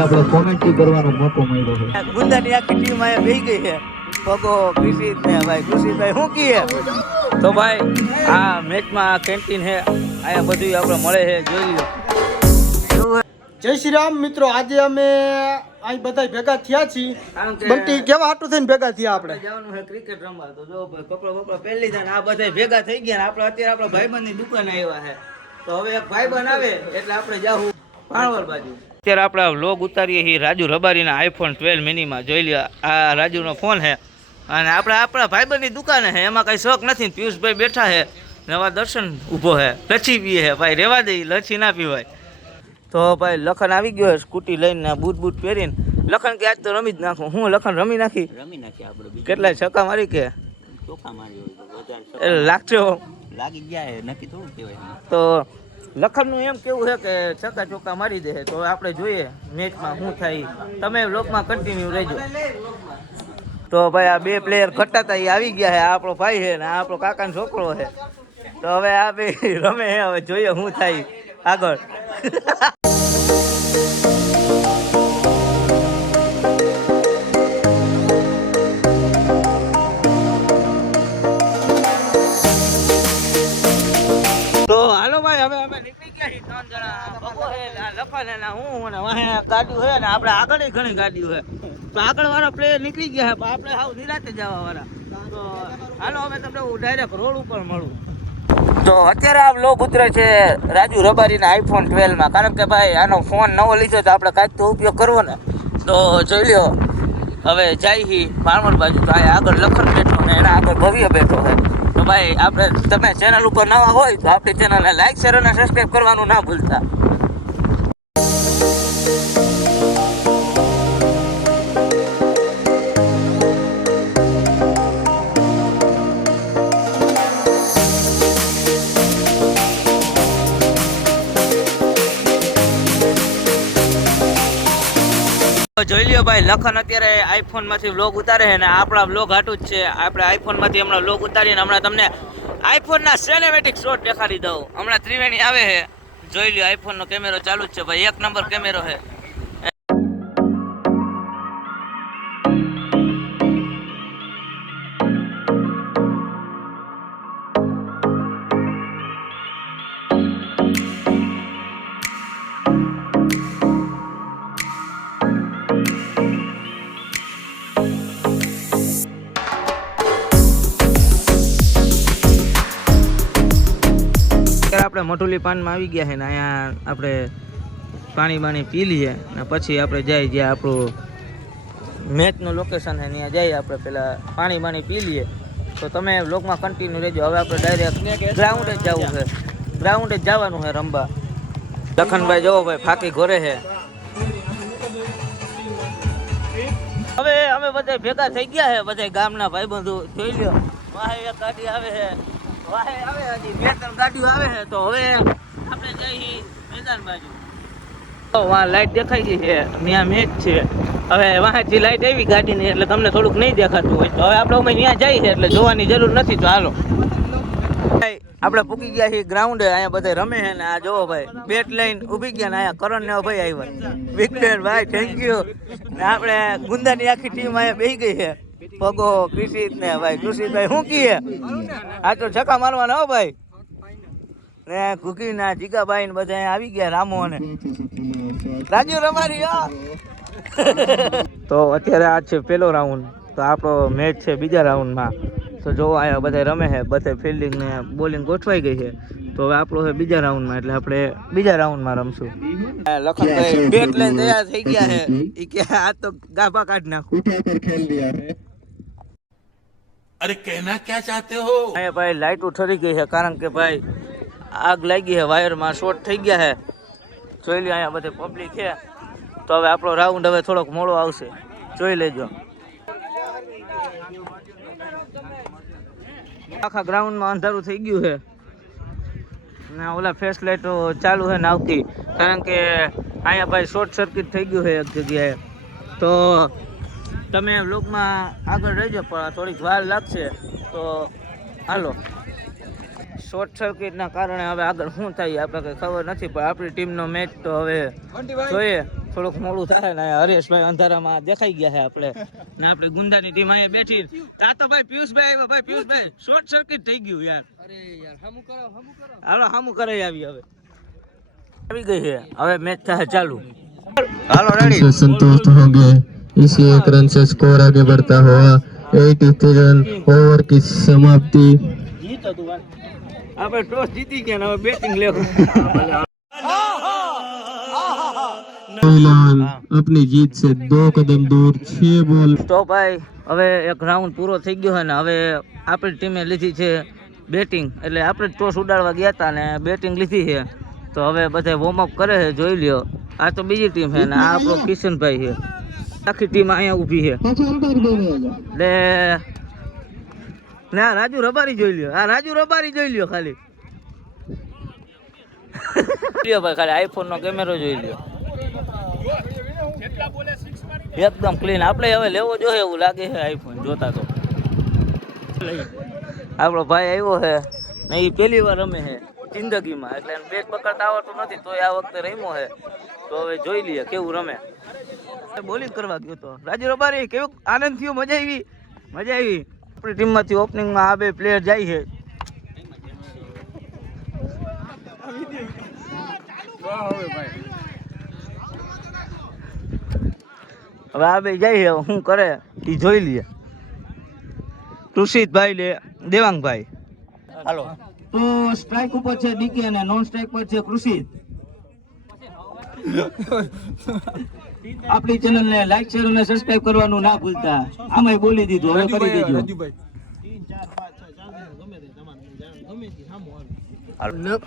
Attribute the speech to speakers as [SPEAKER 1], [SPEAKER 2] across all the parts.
[SPEAKER 1] આપણે કોમેન્ટ્રી કરવાનો મોકો મળ્યો છે.
[SPEAKER 2] ગુંદાની આખી ટીમ અહીંયા બેહી ગઈ છે. પગો કૃષિત ને ભાઈ કૃષિતભાઈ શું કીએ? તો ભાઈ આ મેચમાં કેન્ટીન છે. અહીંયા બધું આપણે મળે છે જોઈ લો
[SPEAKER 3] જય શ્રી રામ મિત્રો આજે અમે અહીં બધા ભેગા થયા છીએ.
[SPEAKER 2] કારણ કે
[SPEAKER 3] બંટી કેવા હાટું થઈને ભેગા થયા
[SPEAKER 2] આપણે? જવાનું છે ક્રિકેટ રમવા. તો જો કપડો કપડો બપડો પહેરી લીધા ને આ બધા ભેગા થઈ ગયા ને આપણે અત્યારે આપણા ભાઈબંધની દુકાન આવ્યા છે. તો હવે એક ભાઈબંધ આવે એટલે આપણે જાવું પાણવર બાજુ અત્યારે આપણે વ્લોગ ઉતારીએ છીએ રાજુ રબારીના આઈફોન ટ્વેલ્વ મિનીમાં જોઈ લ્યો આ રાજુનો ફોન છે. અને આપણે આપણા ભાઈબંધની દુકાને છે એમાં કાંઈ શોખ નથી પિયુષભાઈ બેઠા છે. નવા દર્શન ઊભો છે. લચ્છી પીએ છે ભાઈ રેવા દે લચ્છી ના પીવાય. તો ભાઈ લખન આવી ગયો સ્કૂટી લઈને બૂટ બૂટ પહેરીને. લખન કે આજ તો રમી જ નાખું. હું લખન રમી નાખી?
[SPEAKER 4] રમી નાખી આપણે
[SPEAKER 2] કેટલાય છક્કા મારી કે?
[SPEAKER 4] ચોખા મારી
[SPEAKER 2] લાગશે
[SPEAKER 4] લાગી ગયા નક્કી થોડું કહેવાય
[SPEAKER 2] તો લખનનું એમ કેવું છે કે છક્કા ચોક્કા મારી દે તો આપણે જોઈએ મેચમાં શું થાય તમે લોકમાં કન્ટિન્યુ રહેજો. તો ભાઈ આ બે પ્લેયર ઘટાતા એ આવી ગયા છે. આપણો ભાઈ છે ને, આ આપણો કાકાનો છોકરો છે. તો હવે આ બે રમે હવે જોઈએ શું થાય આગળ. અમે નીકળી ગયા છીએ ત્રણ જણા. લખન છે હું અને વાહે ગાડીઓ ને આપણે આગળ ઘણી ગાડીઓ છે તો આગળ વાળા પ્લેયર નીકળી ગયા છે આપણે હાવ નિરાતે જવા વાળા તો હાલો અમે તમને ડાયરેક્ટ રોડ ઉપર મળું. તો અત્યારે આ લોક ઉતરે છે રાજુ રબારીના આઈફોન ટ્વેલ્વમાં કારણ કે ભાઈ, આનો ફોન નવો લીધો તો આપણે કાંઈક તો ઉપયોગ કરવો ને. તો જોઈ લ્યો, હવે જાય હી ભાણવડ બાજુ તો આગળ લખન બેઠો ને એના આગળ ભવ્ય બેઠો છે. તો ભાઈ, આપણે, તમે ચેનલ ઉપર નવા હોય તો આપણી ચેનલને લાઈક શેર અને સબસ્ક્રાઈબ કરવાનું ના ભૂલતા. જોઈ લ્યો ભાઈ, લખન અત્યારે આઈફોનમાંથી વ્લોગ ઉતારે છે ને આપણા વ્લોગ હાટું જ છે. આપણે આઈફોનમાંથી હમણાં વ્લોગ ઉતારીને હમણાં તમને આઈફોન ના સિનેમેટિક શોટ દેખાડી દઉં. હમણાં ત્રિવેણી આવે છે. જોઈ લ્યો આઈફોન નો કેમેરો ચાલુ જ છે ભાઈ. એક નંબર કેમેરો છે. આપણે મઠુલી પાનમાં આવી ગયા છે ને અહીંયા આપણે પાણી બાણી પી લઈએ ને પછી આપણે જઈએ જ્યાં આપણું મેચનું લોકેશન છે ત્યાં જઈએ આપણે પહેલાં પાણી બાણી પી લઈએ. તો તમે લોકમાં કન્ટિન્યુ રહેજો. હવે આપણે ડાયરેક્ટ ગ્રાઉન્ડે જ જવું છે. ગ્રાઉન્ડે જ જવાનું છે રમવા લખનભાઈ જોવો ભાઈ, ફાકી ઘોરે છે. હવે અમે બધા ભેગા થઈ ગયા છે, બધા ગામના ભાઈબંધુ. જોઈ લ્યો. એક ગાડી આવે છે. લાઈટ દેખાઈ ગઈ છે. એટલે તમને થોડુંક નહીં દેખાતું હોય. તો હવે આપણે અમે ત્યાં જઈએ છે એટલે જોવાની જરૂર નથી, તો હાલો. આપણે પૂકી ગયા છીએ ગ્રાઉન્ડે અહીંયા બધા રમે છે ને, આ જોવો ભાઈ બેટ લઈને ઊભી ગયા ને, અહીંયા કરણ ને ભાઈ આવ્યા. બિગ ભાઈ થેન્ક યુ આપણે ગુંદાની આખી ટીમ અહીંયા બેસી ગઈ છે. પગો કૃષિત ને ભાઈ કૃષિતભાઈ શું કીએ? આ તો છક્કા મારવાના હો ભાઈ. ને કુકી ના જીગાભાઈ ને બધા આવી ગયા રામો ને રાજુ રમારી હા. તો અત્યારે આ છે પેલો રાઉન્ડ તો આપણો મેચ છે બીજા રાઉન્ડમાં તો જો આવ્યા બધા રમે છે બધા ફિલ્ડિંગ ને બોલિંગ ગોઠવાઈ ગઈ છે. તો હવે આપણો છે બીજા રાઉન્ડમાં એટલે આપણે બીજા રાઉન્ડમાં રમશું. લખનભાઈ બેટ લઈને તૈયાર થઈ ગયા છે. ઈ કે આ તો ગાભા કાઢ નાખું.
[SPEAKER 1] અરે કહેના ક્યાં ચાહતે હો?
[SPEAKER 2] અહીંયા ભાઈ લાઇટ ઠરી ગઈ છે, કારણ કે ભાઈ, આગ લાગી છે વાયરમાં શોર્ટ થઈ ગયા છે. જોઈ લે અહીંયા બધે પબ્લિક છે. તો હવે આપણો રાઉન્ડ હવે થોડોક મોડો આવશે. જોઈ લેજો. આખા ગ્રાઉન્ડમાં અંધારું થઈ ગયું છે. ને ઓલા ફેસ લાઇટો ચાલુ છે ને આવતી. કારણ કે અહીંયા ભાઈ શોર્ટ સર્કિટ થઈ ગયું છે એક જગ્યાએ. તો તમે બ્લોગમાં આગળ રહેજો પણ થોડીક વાર લાગશે તો હાલો. શોર્ટ સર્કિટના કારણે હવે આગળ શું થાય આપણે કંઈ ખબર નથી પણ આપણી ટીમનો મેચ તો હવે જોઈએ. થોડુંક મોડું થાય ને હરેશભાઈ અંધારામાં દેખાઈ ગયા છે આપણે. ને આપણે ગુંદાની ટીમ અહીંયા બેઠી. આ તો ભાઈ પિયુષભાઈ આવ્યા ભાઈ પિયુષભાઈ શોર્ટ સર્કિટ થઈ ગયું યાર.
[SPEAKER 3] અરે યાર હમુ કરો હમુ કરો
[SPEAKER 2] હાલો હમુ કરે આવી હવે. આવી ગઈ છે. હવે મેચ થાય ચાલુ. હાલો રેડી
[SPEAKER 1] સંતોષ હોગે इसी एक रन से स्कोर आगे बढ़ता हुआ एटी रन ओवर की समाप्ति
[SPEAKER 2] જીતો તું આપણે ટોસ જીતી ગયા ને હવે બેટિંગ લેવું
[SPEAKER 1] इलेवन अपनी जीत से दो कदम दूर छह बॉल
[SPEAKER 2] તો ભાઈ હવે એક રાઉન્ડ પૂરો થઈ ગયો છે ને હવે આપણી ટીમે લીધી છે બેટિંગ એટલે આપણે જ ટોસ ઉડાડવા ગયા હતા ને બેટિંગ લીધી છે તો હવે બધા વોર્મઅપ કરે છે જોઈ લ્યો આ તો બીજી ટીમ છે ને આ આપણો કિશનભાઈ છે આખી ટીમ અહીંયા ઊભી છે. એટલે ના રાજુ રબારી જોઈ લ્યો. આ રાજુ રબારી જોઈ લ્યો ખાલી. લ્યો ભાઈ ખાલી આઈફોન નો કેમેરો જોઈ લ્યો. એકદમ ક્લીન આપણે હવે લેવો જોઈએ એવું લાગે છે આઈફોન જોતા તો. આપણો ભાઈ આવ્યો છે. ને એ પહેલી વાર રમે છે જિંદગીમાં. એટલે એને બેટ પકડતા આવડતું નથી તોય આ વખતે રમ્યો છે. તો હવે જોઈ લઈએ કેવું રમે. બોલિંગ કરવા ગયો તો. રાજુ રબારી, કેવું આનંદ થયો? મજા આવી? મજા આવી. આપણી ટીમમાંથી ઓપનિંગમાં આ બે પ્લેયર જાય છે. હવે આ બે જાય છે શું કરે? એ જોઈ લઈએ કૃષિતભાઈ ને દેવાંગભાઈ. હાલો. તો સ્ટ્રાઇક ઉપર છે ડીકે અને નોન સ્ટ્રાઇક પર છે કૃષિત. આપણી ચેનલ ને લાઈક શેર અને સબસ્ક્રાઇબ કરવાનું ના ભૂલતા. આમાં બોલી દીધું હવે કરી દેજો.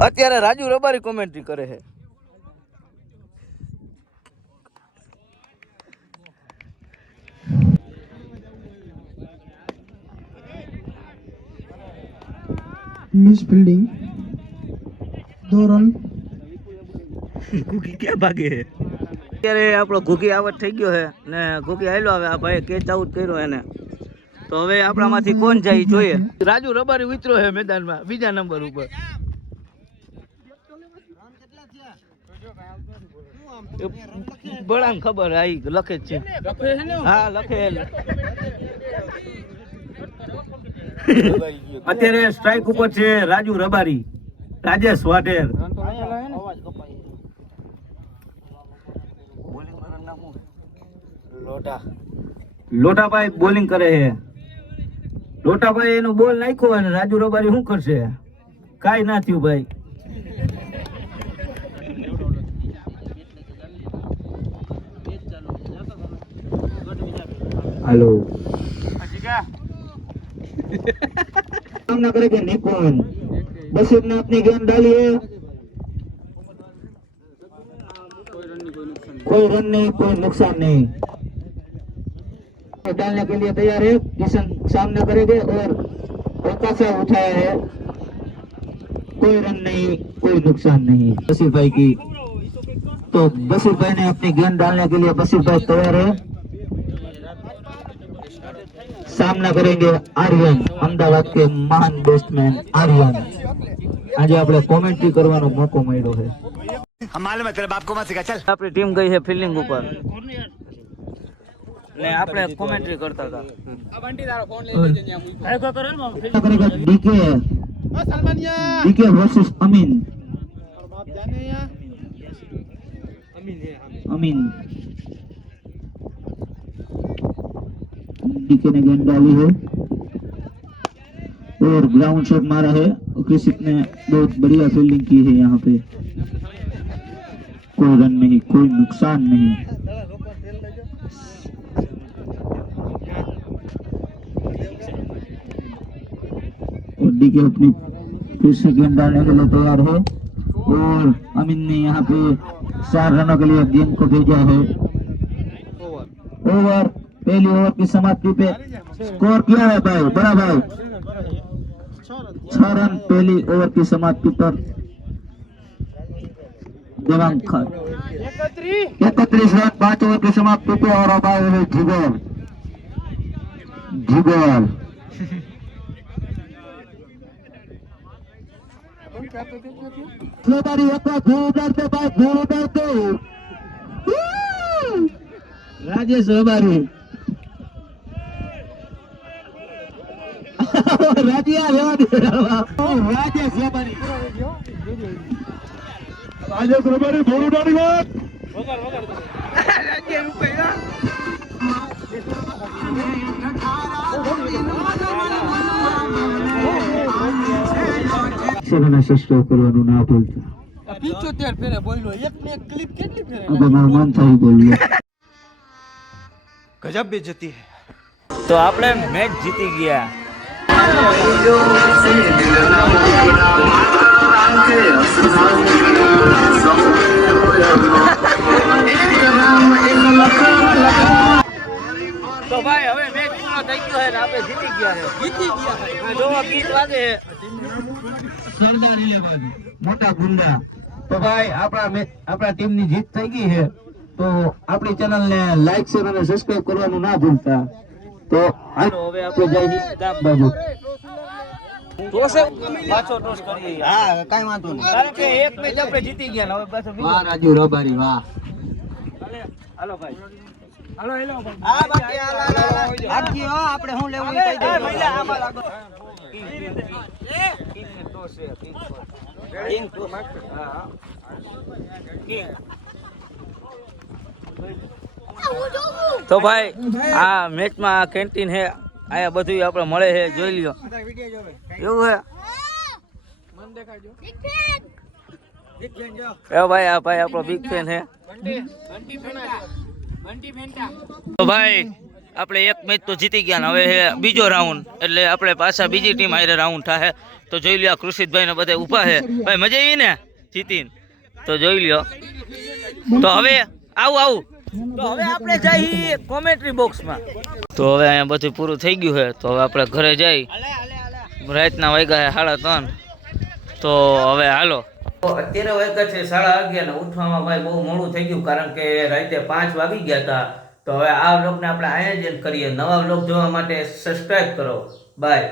[SPEAKER 2] અત્યારે રાજુ રબારી કોમેન્ટ્રી કરે છે.
[SPEAKER 1] મિસ બિલ્ડિંગ ધોરણ
[SPEAKER 2] ગુગલી ક્યાં ભાગે અત્યારે આપણો ઘૂકી આવટ થઈ ગયો છે ને ઘૂકી આવેલો હવે આ ભાઈ કેચ આઉટ કર્યો એને. તો હવે આપણામાંથી કોણ જાય જોઈએ. રાજુ રબારી ઉતરો છે મેદાનમાં બીજા નંબર ઉપર. બળાને ખબર આઈ લખે જ છે. હા લખેલ અત્યારે સ્ટ્રાઇક ઉપર છે રાજુ રબારી રાજેશ વાઢેર. લોટાભાઈ બોલિંગ કરે છે. લોટાભાઈ એનો બોલ નાખ્યો અને રાજુ રબારી શું કરશે? કાઈ ના થયું ભાઈ. હેલો. સામના કરે છે નિકોન બસીર નાથની ગેમ ડાલીએ કોઈ રન નહીં કોઈ નુકસાન નહીં. डालने के लिए तैयार है किशन सामना करेंगे और औकाशा उठाया है कोई रन नहीं कोई नुकसान नहीं बशीर भाई की तो बशीर भाई ने अपनी गेंद डालने के लिए बशीर भाई तैयार है સામના કરેંગે આર્યન અમદાવાદ કે મહાન બેટ્સમેન આર્યન આજે આપણે કોમેન્ટ્રી કરવાનો મોકો મળ્યો છે આપણી ટીમ ગઈ છે ફિલ્ડિંગ ઉપર ને આપણે કરતા હતા. આ બંટી તારો ફોન લઈ લેજે કરે ફિલ્ડ ઓ સલમાનિયા. DK versus Amin. है ने गेंद डाली है और ग्राउंड शॉट मारा है कृषिक ने बहुत बढ़िया फील्डिंग की है यहाँ पे कोई रन नहीं कोई नुकसान नहीं और डीके अपनी फिर से गेंद डालने के लिए तैयार है। और अमीन ने यहाँ पे चार रनों के लिए गेंद को भेजा है। ओवर, पहली ओवर की समाप्ति पे स्कोर किया है भाई, बड़ा भाई। छह रन पहली ओवर की समाप्ति पर। देवांग इकतीस रन, पाँच ओवर की समाप्ति पे और अब आए हुए जिगर जिगर તારી એકવાર ફૂલ ઉડાડતો ભાઈ ફૂલ ઉડાડતો
[SPEAKER 1] રાજેશ રબારી રાજિયા રેવા દે રાજેશ રબારી રાજેશ રબારી ફૂલ ઉડાડી વાત વગર વગર રાજ્ય રૂપિયા સેવાના શસ્ત્ર કરવાનું ના ભૂલતા?
[SPEAKER 3] પિંચોતેર ફેરે બોલ્યો. એક ને એક ક્લિપ કેટલી ફેરે?
[SPEAKER 1] અબે મારું મન થાય બોલ્યો.
[SPEAKER 3] ગજબ બેજતી હે.
[SPEAKER 2] તો આપણે મેચ જીતી ગયા. તો ભાઈ હવે મેચ પૂરો થઈ ગયો છે ને આપણે જીતી ગયા છે.
[SPEAKER 3] જીતી ગયા હે.
[SPEAKER 2] જો ગીત વાગે છે.
[SPEAKER 1] મોટા ગુંડા. તો ભાઈ આપણા આપણા ટીમની જીત થઈ ગઈ છે. તો આપણી ચેનલ ને લાઈક શેર અને સબસ્ક્રાઇબ કરવાનું ના ભૂલતા. તો
[SPEAKER 2] હવે આપણે જઈએ ગામ
[SPEAKER 1] બાજુ.
[SPEAKER 2] ટોસ પાછો ટોસ કરીએ.
[SPEAKER 1] હા કઈ વાંધો નહીં.
[SPEAKER 2] કારણ કે એક મેચ આપણે જીતી ગયા હવે પાછો
[SPEAKER 1] વાહ રાજુ રબારી વાહ.
[SPEAKER 2] હાલો ભાઈ.
[SPEAKER 3] આ બાકી આ લા, લા, લા. આપજી હો આપણે હું લેવું કહી
[SPEAKER 2] આ
[SPEAKER 3] દેજો.
[SPEAKER 2] મહિલા આમાં લાગો. હા તો ભાઈ આ મેચમાં કેન્ટીન હે આયા બધું આપણે મળે છે જોઈ લ્યો. એવું હે? એ ભાઈ આ ભાઈ આપણો બિગ ફેન હે. તો ભાઈ, આપણે એક મેચ તો જીતી ગયા હવે બીજો રાઉન્ડ એટલે આપણે પાછા બીજી ટીમ આરે રાઉન્ડ થાય તો જોઈ લ્યો કૃષિતભાઈ ને બધા ઊભા છે ભાઈ, મજા આવી ને જીતીને? તો જોઈ લ્યો. તો હવે આવું આવું. તો હવે આપણે જઈએ બોક્સમાં તો હવે અહીંયા બધું પૂરું થઈ ગયું છે તો હવે આપણે ઘરે જઈ. રાતના વાગ્યા સાડા ત્રણ. તો હવે હાલો. અત્યારે વાગ્યા છે સાડા અગિયાર ઉઠવામાં ભાઈ બહુ મોડું થઈ ગયું, કારણ કે રાતે પાંચ વાગી ગયા હતા તો હવે આ વ્લોગને આપણે આયોજન કરીએ. નવા વ્લોગ જોવા માટે સબસ્ક્રાઈબ કરો. બાય